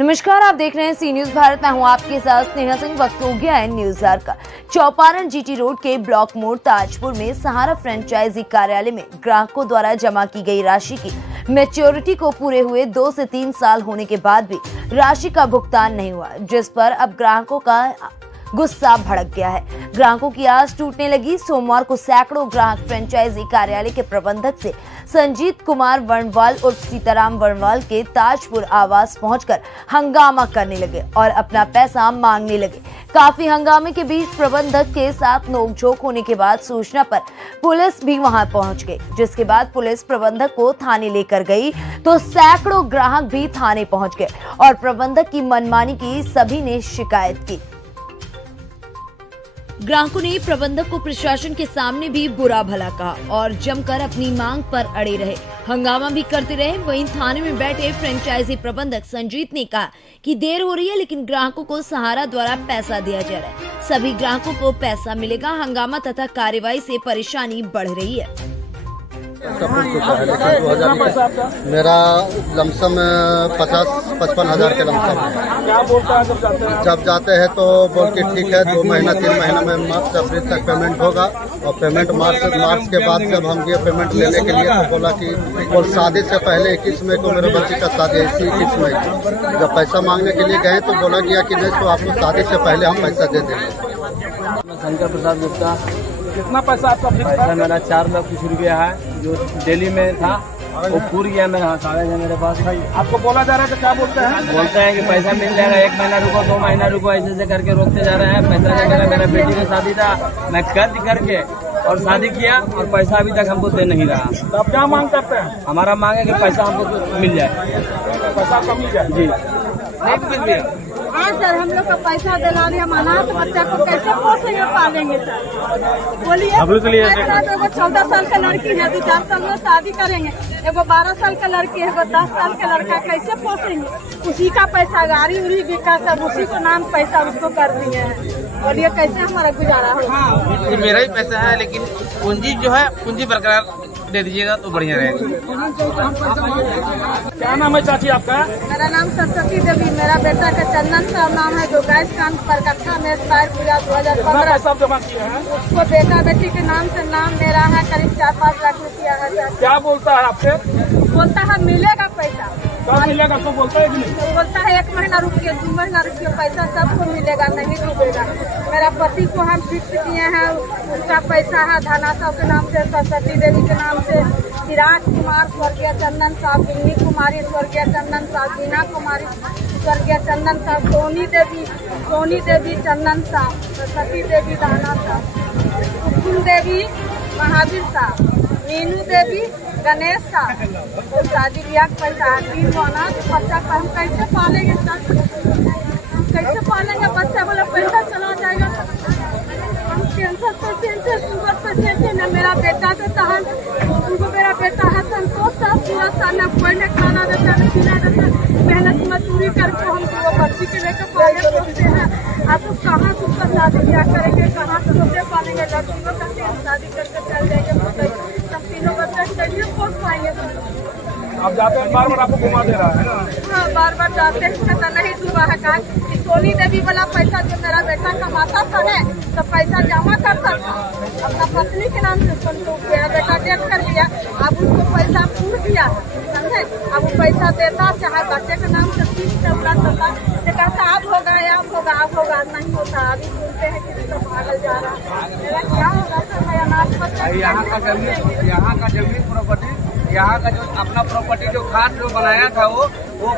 नमस्कार, आप देख रहे हैं सी न्यूज भारत। मैं हूं आपके साथ स्नेहा सिंह। वक्त हो गया है न्यूज आवर का। चौपारण जीटी रोड के ब्लॉक मोड़ ताजपुर में सहारा फ्रेंचाइजी कार्यालय में ग्राहकों द्वारा जमा की गई राशि की मैच्योरिटी को पूरे हुए 2 से 3 साल होने के बाद भी राशि का भुगतान नहीं हुआ, जिस पर अब ग्राहकों का गुस्सा भड़क गया है। ग्राहकों की आस टूटने लगी। सोमवार को सैकड़ों ग्राहक फ्रेंचाइजी कार्यालय के प्रबंधक से संजीत कुमार वर्णवाल उर्फ सीताराम वर्णवाल के ताजपुर आवास पहुंचकर हंगामा करने लगे और अपना पैसा मांगने लगे। काफी हंगामे के बीच प्रबंधक के साथ नोकझोंक होने के बाद सूचना पर पुलिस भी वहां पहुंच गई, जिसके बाद पुलिस प्रबंधक को थाने लेकर गई तो सैकड़ों ग्राहक भी थाने पहुंच गए और प्रबंधक की मनमानी की सभी ने शिकायत की। ग्राहकों ने प्रबंधक को प्रशासन के सामने भी बुरा भला कहा और जमकर अपनी मांग पर अड़े रहे, हंगामा भी करते रहे। वहीं थाने में बैठे फ्रेंचाइजी प्रबंधक संजीत ने कहा कि देर हो रही है, लेकिन ग्राहकों को सहारा द्वारा पैसा दिया जा रहा है। सभी ग्राहकों को पैसा मिलेगा। हंगामा तथा कार्यवाही से परेशानी बढ़ रही है। सब कुछ चुका है, लेकिन 2000 मेरा लमसम 50-55 हज़ार के लमसम है। क्या बोलता है जब जाते हैं? जब जाते हैं तो बोल के ठीक है 2 महीना 3 महीना में मार्च अप्रैल तक पेमेंट होगा और पेमेंट मार्च के बाद जब हम ये पेमेंट लेने के लिए तो बोला कि और शादी से पहले 21 मई को मेरे बच्चे का शादी है, इसी 21 मई को जब पैसा मांगने के लिए गए तो बोला गया कि नहीं तो आपको शादी से पहले हम पैसा दे देंगे। शंकर प्रसाद गुप्ता। कितना पैसा आपका फिक्स पैसा मेरा 4 लाख कुछ रुपया है, जो दिल्ली में था वो पूर गया। मेरा कागज है मेरे पास। आपको बोला जा रहा है तो क्या बोलते हैं? बोलते हैं कि पैसा मिल जाएगा, 1 महीना रुको, 2 महीना रुको, ऐसे करके रोकते जा रहे हैं। पैसा नहीं, मेरा बेटी की शादी था, मैं कर्ज करके और शादी किया और पैसा अभी तक हमको दे नहीं रहा। तो आप क्या मांग करते हैं? हमारा मांग है कि पैसा हमको मिल जाए, पैसा आपका मिल जाए। जी नहीं मिल गया। हाँ सर, हम लोग का पैसा दिला रहे, हम अनाथ बच्चा को कैसे पोसेंगे पालेंगे सर? बोलिए। 14 साल का लड़की है, 2-4 साल में शादी करेंगे। एगो 12 साल का लड़की है, एगो 10 साल का लड़का, कैसे पोसेंगे? उसी का पैसा गाड़ी उड़ी बिका, सब उसी को नाम पैसा उसको कर दिए हैं। बोलिए कैसे हमारा गुजारा होगा? हाँ, मेरा ही पैसा है, लेकिन पूंजी जो है पूंजी बरकरार दे दीजिएगा तो बढ़िया रहेगा। क्या नाम है चाची आपका? मेरा नाम सरस्वती देवी, मेरा बेटा का चंदन साहब नाम है, जो गैस कान पर कट्ठा में एक्सपायर हुआ 2015। पैसा जमा किए हैं? उसको बेटा बेटी के नाम से नाम मेरा है, करीब 4-5 लाख रुपया है सर। क्या बोलता है आपसे? बोलता है मिलेगा पैसा। कब मिलेगा तो बोलता है कि नहीं? तो बोलता है 1 महीना रुकिए, 2 महीना रुकिए, पैसा सबको मिलेगा, नहीं डूबेगा। मेरा पति को हम फिक्स किए हैं, उसका पैसा है धाना साहब के नाम से, सरस्वती देवी के नाम से, चिराग कुमार स्वर्गीय चंदन साहब, बिन्नी कुमारी स्वर्गीय चंदन साहब, बीना कुमारी स्वर्गीय चंदन साहब, सोनी देवी चंदन साहब, सरस्वती देवी धाना साहब, कुकुन देवी महावीर साहब, मीनू देवी गणेश साहब। और शादी ब्याह का पैसा है 3 महीना। बच्चा को हम कैसे पालेंगे सर? कैसे पालेंगे बच्चा? बोले पैसा चला जाएगा। हम कैंसर पेशेंट है, शुगर पेशेंट है। न मेरा बेटा देता है, मेरा बेटा है संतोष साहब, सूरज साहब ने कोई ने खाना देता है, पीना देता है। मेहनत मजदूरी करके हम वो बच्ची के लेकर पाले पोसते हैं। आप लोग कहाँ से उसका शादी ब्याह करेंगे? कहाँ से उसे पालेंगे? लड़कियों का शादी करके चल जाएंगे, सब तीनों बच्चे कैसे पोस पाएंगे? आप जाते हैं बार बार आपको घुमा दे रहा है ना? हाँ, बार बार जाते हैं, तो नहीं डूबा है। कहा कि सोनी देवी वाला पैसा जो मेरा बेटा कमाता था है, तो पैसा जमा करता था अपना पत्नी के नाम से। मेरा बेटा डेथ कर दिया, अब उसको पैसा पूर दिया, समझे? अब वो पैसा देता, चाहे बच्चे के नाम से फीस चलता तो कहता अब होगा, अब होगा, नहीं होता। अभी सुनते हैं कि सब भागल जा रहा है। मेरा क्या होगा सर? मैं अनाथ बच्चा यहाँ का जमीन प्रॉपर्टी, यहाँ का जो अपना प्रॉपर्टी जो खाद जो बनाया था वो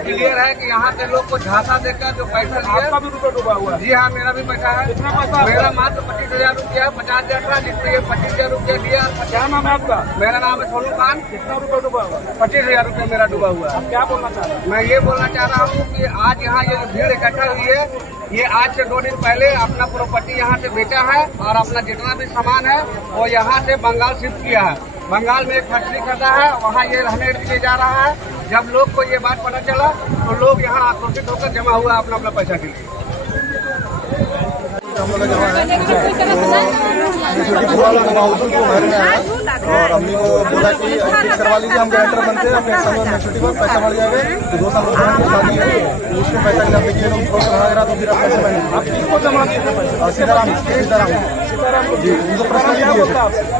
क्लियर है कि यहाँ के लोग को झांसा देकर जो पैसा लिया। आपका भी रुपया डूबा हुआ है? जी हाँ, मेरा भी पैसा है। कितना पैसा? मेरा मात्र 25,000 रुपया, 50,000 था, जिससे 25,000 रुपया लिया। क्या नाम है आपका? मेरा नाम है सोनू खान। कितना रुपया डूबा हुआ है? 25,000 रुपया मेरा डूबा हुआ है। आप क्या बोलना चाह रहे हैं? मैं ये बोलना चाह रहा हूँ कि आज यहाँ ये जो भीड़ इकट्ठा हुई है, ये आज से 2 दिन पहले अपना प्रॉपर्टी यहाँ से बेचा है और अपना जितना भी सामान है वो यहाँ से बंगाल शिफ्ट किया है। बंगाल में एक फैक्ट्री करता है, वहाँ ये रहने के लिए जा रहा है। जब लोग को ये बात पता चला तो लोग यहाँ आक्रोशित होकर जमा हुआ अपना पैसा के लिए। हम लोग और हमने को बोला कि फिक्स करवा लीजिए, हम गारंटर बनते हैं, अपने समय मैच्योरिटी पर पैसा बढ़ जाएगा, तो 2 साल बाद शादी है तो उसको पैसा के देखिए लोग छोड़ कर भाग रहा तो फिर आप पैसे आप किसको जमा किए थे पैसे? सीताराम सीताराम जी, उनको प्रश्न दिए थे,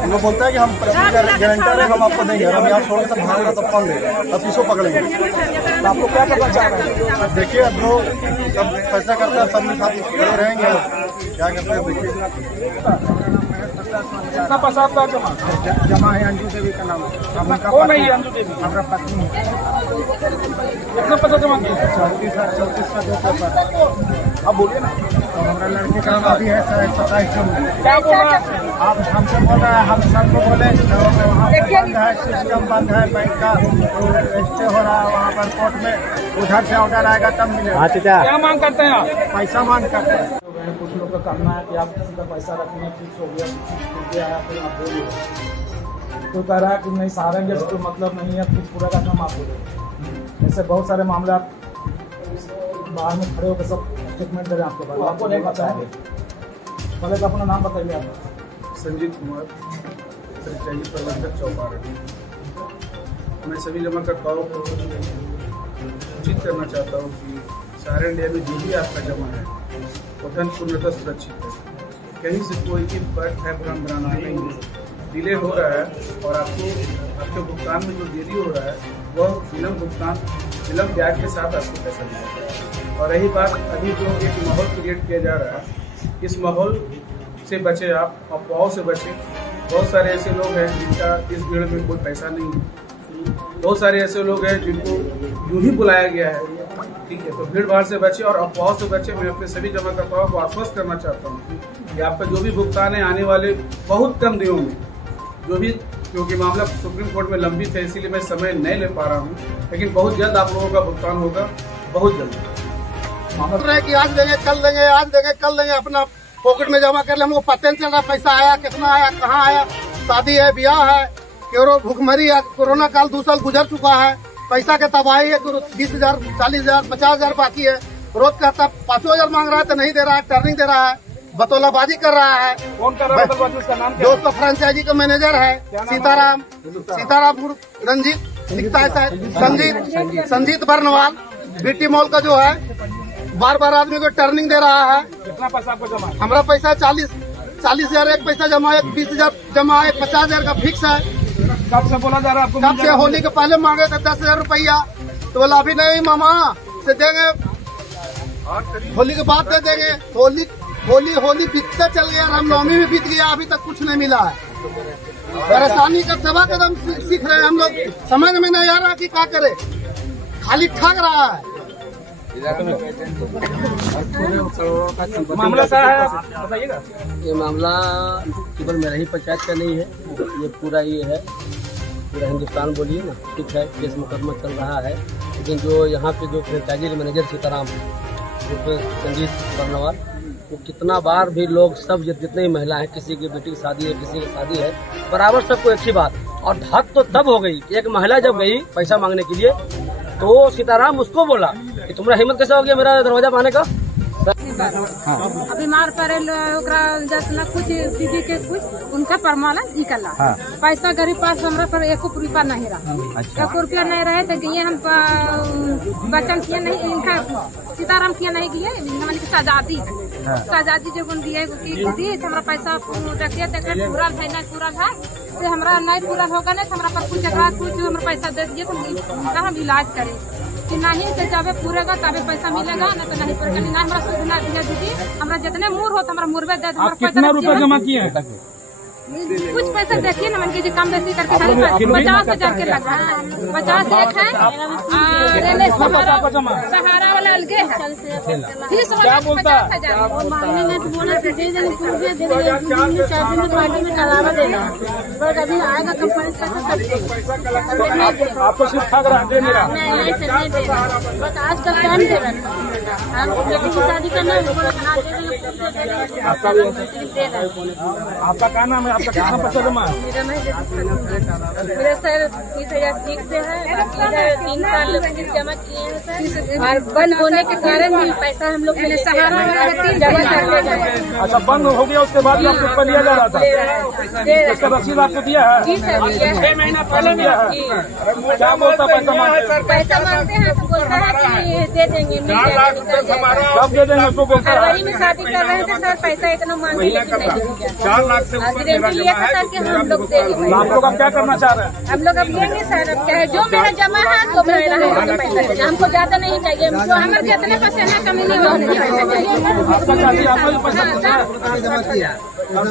उनको बोलता है कि हम गारंटर है, हम आपको देंगे, हम यहाँ छोड़ कर भाग रहा तो कौन देगा, अब किसको पकड़ेंगे। तो आपको क्या करना चाह रहे हैं? देखिए अब जो सब पैसा करता है सब साथ खड़े रहेंगे, क्या करते हैं देखिए। कितना पैसा आपका जमा है? अंजू देवी का नाम कौन है? अंजू देवी हमारा पत्नी। कितना पैसा जमा किया? 34 का 2 पेपर। अब बोलिए ना। और हमारा लड़के का नाम अभी है 27 जून। क्या बोल रहा है? आप हमसे बोल रहे हैं, हम सबको बोले वहाँ बंद है, सिस्टम बंद है बैंक का, तो स्टे हो रहा है वहाँ पर कोर्ट में, उधर से ऑर्डर आएगा तब मिलेगा। क्या मांग करते हैं आप? पैसा मांग करते हैं। कुछ लोग का कहना है कि आप किसी का पैसा रखने फिक्स हो गया, फिर आप दे दो, तो कह रहा है कि नहीं सहारेंगे तो मतलब नहीं है, फिर पूरा का काम आप दे दो। ऐसे बहुत सारे मामले आप बाहर में खड़े होकर सब स्टेटमेंट दे रहे हैं आपके पास, आपको नहीं पता है। पहले तो अपना नाम बताइए आप। संजीत कुमार, फ्रेंचाइजी प्रबंधक चौपारण। मैं सभी जमाकर्ताओं को सूचित करना चाहता हूँ कि सारे इंडिया में जो भी आपका जमा है वो धन पूर्णतः सुरक्षित है, कहीं से कोई भी बर्थ है भ्रम नहीं है। डिले हो रहा है और आपको आपके भुगतान में जो देरी हो रहा है वह विलम्ब भुगतान विलम्ब ब्याज के साथ आपको पैसा मिलेगा। और रही बात अभी जो एक माहौल क्रिएट किया जा रहा है, इस माहौल से बचे आप, अफवाहों से बचे। बहुत सारे ऐसे लोग हैं जिनका इस भीड़ में कोई पैसा नहीं है, बहुत सारे ऐसे लोग हैं जिनको यूं ही बुलाया गया है, ठीक है। तो भीड़ भाड़ से बचे और अफवाहों से बचे। मैं अपने सभी जमाकर्ताओं को आश्वस्त करना चाहता हूँ कि आपका जो भी भुगतान है आने वाले बहुत कम दिनों में, जो भी, क्योंकि मामला सुप्रीम कोर्ट में लंबित है इसीलिए मैं समय नहीं ले पा रहा हूँ, लेकिन बहुत जल्द आप लोगों का भुगतान होगा, बहुत जल्द। कि आज देंगे कल देंगे, आज देंगे कल देंगे, अपना पॉकेट में जमा कर ले, हमको पता नहीं चल रहा पैसा आया कितना आया, कहाँ आया। शादी है, ब्याह है, केवल भूखमरी है, कोरोना काल 2 साल गुजर चुका है, पैसा के तबाही है, 20,000 40,000 50,000 बाकी है। रोज कहता 5,000 मांग रहा है तो नहीं दे रहा है, टर्निंग दे रहा है, बतौलाबाजी कर रहा है। कौन कर रहा है? उसका नाम क्या? दोस्त फ्रेंचाइजी का मैनेजर है सीताराम रंजीत दिखता है शायद, संजीत बर्नवाल। बीटी मॉल का जो है बार बार आदमी को टर्निंग दे रहा है। कितना पैसा आपको जमा? हमारा पैसा 40,000 एक पैसा जमा, एक 20,000 जमा, एक 50,000 का फिक्स है। कब से बोला जा रहा है आपको? कब से? होली के पहले मांगे थे 10,000 रुपया, तो बोला अभी नहीं मामा से देंगे, होली के बाद दे देंगे। होली बीतता चल गया, रामनवमी भी बीत गया, अभी तक कुछ नहीं मिला है। परेशानी का सेवा कदम सीख रहे हैं हम लोग, समझ में नहीं आ रहा कि क्या करे, खाली ठग रहा है। मामला क्या है बताइएगा? ये मामला केवल मेरा ही पंचायत का नहीं है, ये पूरा है पूरा हिंदुस्तान बोलिए ना, ठीक है। केस मुकदमा चल रहा है, लेकिन जो यहाँ पे जो फ्रेंचाइजी मैनेजर सीताराम संजीत बर्नवाल, वो कितना बार भी लोग सब जितने ही महिला हैं, किसी की बेटी की शादी है, किसी की शादी है, बराबर सबको एक ही बात। और हद तो तब हो गई, एक महिला जब गई पैसा मांगने के लिए तो सीताराम उसको बोला कि तुम्हारा हिम्मत कैसे हो गया मेरा दरवाजा पाने का। बीमार पड़े जैसे कुछ दीदी के कुछ उनका परमाना निकला। पैसा गरीब पास हमारा पर 1 रुपया नहीं रहा। 1 रुपया नहीं रहे तो ये हम बचन किए नहीं, इनका सीताराम किए नहीं किए, आजादी जब दिए हमारा पैसा रखिए पूरा है नहीं पूरा है से हमारा नहीं पूरा होगा नहीं, हमारा पर कुछ हमारा पैसा दे दिए तो उनका हम इलाज करें कि नहीं से जब पूरेगा तबे पैसा मिलेगा, न तो नहीं पूरेगा। नहीं हमारा सुविधा दिया दीदी, हमारा जितने मुर हो हमारा मुरबे दे। कितना रुपया जमा किए हैं? कुछ पैसा देखिए ना, मन कीजिए कम बेसी करके 50,000 के लगा, 50 एक है, सहारा वाला अलगे है, 30 वाला 50,000 मांगने में तो बोला कि दे देंगे, अभी आएगा कंपनी आपको सिर्फ ठग रहा है, दे नहीं रहा। बस आजकल टाइम दे रहे हैं, बेटी की शादी करना है, आपका क्या नाम है? आपका कितना पैसा जमा है? मेरा सर 30,000 ठीक से है, 3 साल जमा किए हैं सर, और बंद होने के कारण भी पैसा हम लोग सहारा जमा करते गए। अच्छा, बंद हो गया उसके बाद भी आपको रुपया लिया जा रहा था, इसका रसीद आपको दिया है? जी सर, दिया है। 6 महीना पहले दिया है। क्या बोलता पैसा मांगते? पैसा मांगते हैं तो बोलता है कि दे देंगे, मिल जाएगा, निकल जाएगा। कब दे देंगे उसको बोलता है? फरवरी में शादी कर रहे थे सर, पैसा इतना मांगे लेकिन नहीं दिया। 4 लाख से गारंटी लिया था सर कि हम लोग देंगे। आप लोग अब क्या करना चाह रहे हैं? हम लोग अब लेंगे सर, अब क्या है जो मेरा जमा है तो मेरा है, पैसा हमको ज्यादा नहीं चाहिए, जो हमारे जितने पैसे ना कमी नहीं हो आपका क्या चाहिए? आपको जो पैसा जमा किया क्या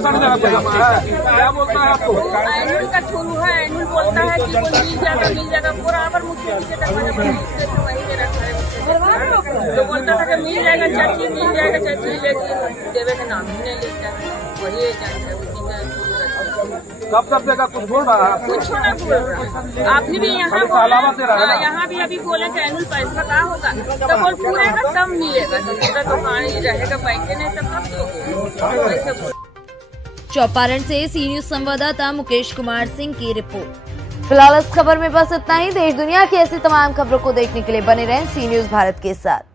बोलता है आपको? एनुअल का थ्रू है, एनुअल बोलता है कि कोई मिल जाएगा बराबर मुझे वही दे रखा है। तो बोलता था कि मिल जाएगा चाची, मिल जाएगा चाची, लेकिन देवे का नाम ही नहीं लेता है, वही एजेंट है उसी में। कब देगा कुछ बोल रहा है? कुछ ना बोल रहा, आपने भी यहाँ भी अभी बोले कि एनुअल पैसा का होगा, तो बोल पूरे का तब मिलेगा, पूरा दुकान ही रहेगा, पैसे नहीं तब कब दोगे। चौपारण से सी न्यूज संवाददाता मुकेश कुमार सिंह की रिपोर्ट। फिलहाल इस खबर में बस इतना ही। देश दुनिया की ऐसी तमाम खबरों को देखने के लिए बने रहें सी न्यूज भारत के साथ।